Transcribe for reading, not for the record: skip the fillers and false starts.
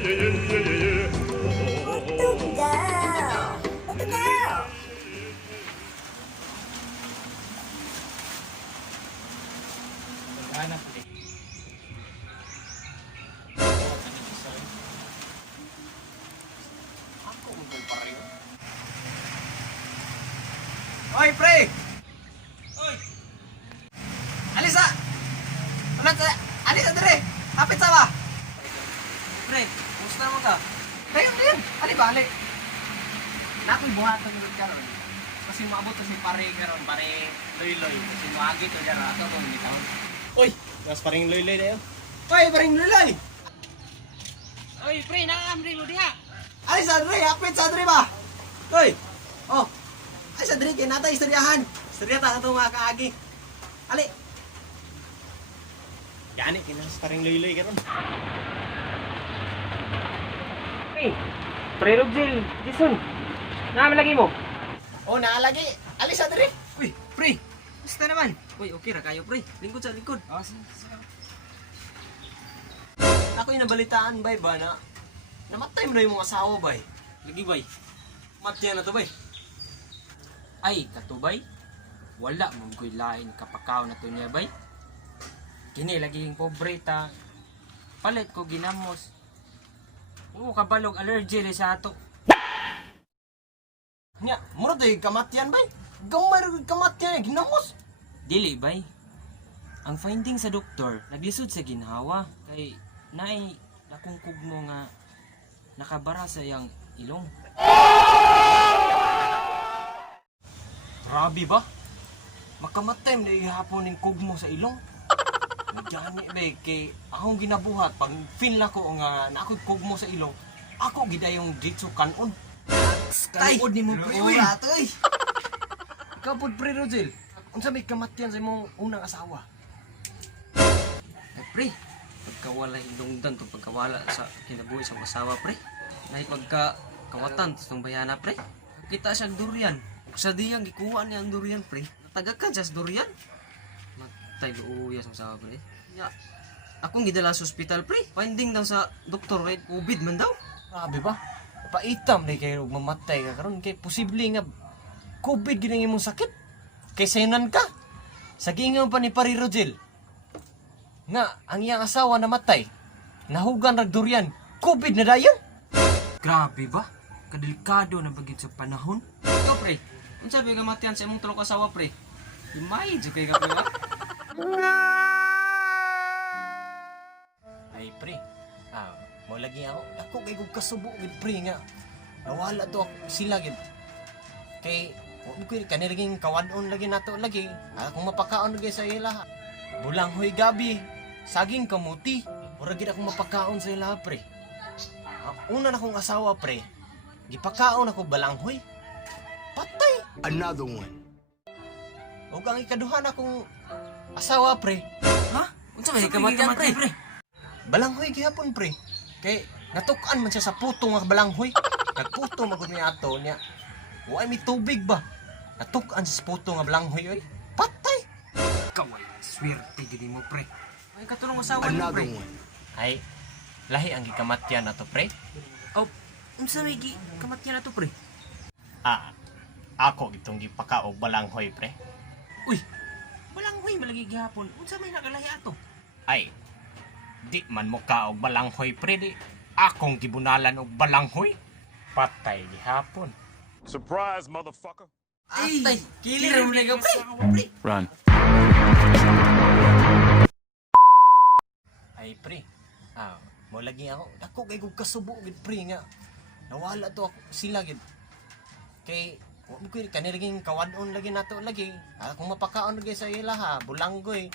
Anak ko. Ako mong pareho. Oy, pre! Oy! Alisa! Alisa, dire! Hapit sa ba? Pre, kumusta naman ka? Kayo din! Ali ba, ali? Nako'y buhatan mo ka ron. Kasi maabot kasi pare ka ron, pare loy-loy. Kasi maagi to dyan, ato kung hindi taon. Oy! Mas paring loy-loy na yun. Oy, paring loy-loy! Oy, pre, nakakamri mo diha. Alisa, dire! Hapit sa dire ba? Oy! Oh! Ay, sa dire, kinatay istoryahan. Istoryata sa itong mga kaagi. Ali! Gani, kinas paring loy-loy ka ron. Pre Rogel, Jason. Naman lagi mo. Oh, naalagi! Alisa, dire! Uy, pre. Basta naman. Uy, okay ra kayo, pre. Lingkod sa lingkod. Oh, ako'y nabalitaan, bay, ba, na namatay mo na yung mga asawa, bay. Lagi bay. Matya na to, bay. Ay, katubay. Wala mong ko'y lain kapakaw na to niya, bay. Kini lagi yung pobre ta. Palit ko ginamos. Oo, kabalog allergy rin sa ato. Nya, mura tayo kamatyan, bay. Gamay rin kamatyan, ginamos. Dili, bay. Ang finding sa doktor, naglisod sa ginhawa. Kay, naay, nakungkog mo nga nakabara sa iyang ilong. Grabe ba? Makamatay na ihapon ng kugmo sa ilong. Gani, bay, kay akong ginabuhat, pag feel na ko nga na ako'y kugmo sa ilong, ako gidayong ditso kanon. Kanuod ni mo, pre, uy. Atoy! Kapod, pre, Rogel. Unsa may kamatyan sa imong unang asawa? Ay, pre, pagkawala hindungdan to pagkawala sa kinabuhi sa asawa, pre. Naay pagkawatan to itong bayana, pre. Kita siyang durian. Ug sa diyang gikuha niya ang durian, pre. Natagakan siya sa durian. Matay luuya sa asawa, pre. Ya, akong gidala sa ospital, pre. Finding daw sa doktor, eh, COVID man daw. Grabe ba? Paitam na kayo mamatay ka karon kay posible nga COVID ginang imong sakit. Kay saynan ka. Sa gingaw pa ni Pari Rogel. Nga, ang iyang asawa namatay. Nahugan rag durian. COVID na dayon. Grabe ba? Kadelikado na bagid sa panahon. Ikaw, pre. Unsa ba kamatian sa imong tulong asawa, pre? Imay, jud kay ka, pre, ba? Ay, pre. Mo lagi ako. Ako kay kog kasubo gid pre nga. Nawala to ako sila gid. Kay ko kanilaging kawadon lagi nato lagi. Kung mapakaon lagi sa ila. Bulanghoy gabi. Saging kamuti. Ora gid ako mapakaon sa ila, pre. Una na kong asawa, pre. Gipakaon ako balanghoy. Patay. Another one. Ug ang ikaduha na kong asawa, pre. Ha? Unsa ba kamatian, pre? Balanghoy gihapon, pre. Kay natukan man siya sa puto nga balanghoy. Nagputo magud niya ato niya. Wa may tubig ba? Natukan siya sa puto nga balanghoy oy. Patay. Kaway, swerte gid mo, pre. Ay katulong asawa mo, Another pre. one. Ay lahi ang gikamatyan nato, pre. Oh, unsa may kamatian na to, pre? Ako itong gipakaog balanghoy, pre. Uy, balanghoy malagi gihapon. Unsa may nakalahi ato? Ay di man mo kaog balanghoy, pre. Di akong gibunalan og balanghoy. Patay gihapon. Surprise, motherfucker. Ay, kilir mo na ka, pre. Run. Ay, pre. Mo lagi ako. Ako kay kog kasubo gid, pre nga. Nawala to ako sila gid. Kay ko kanilaging kawadon lagi nato lagi. Kung mapakaon lagi sa ila ha, bulanggoy.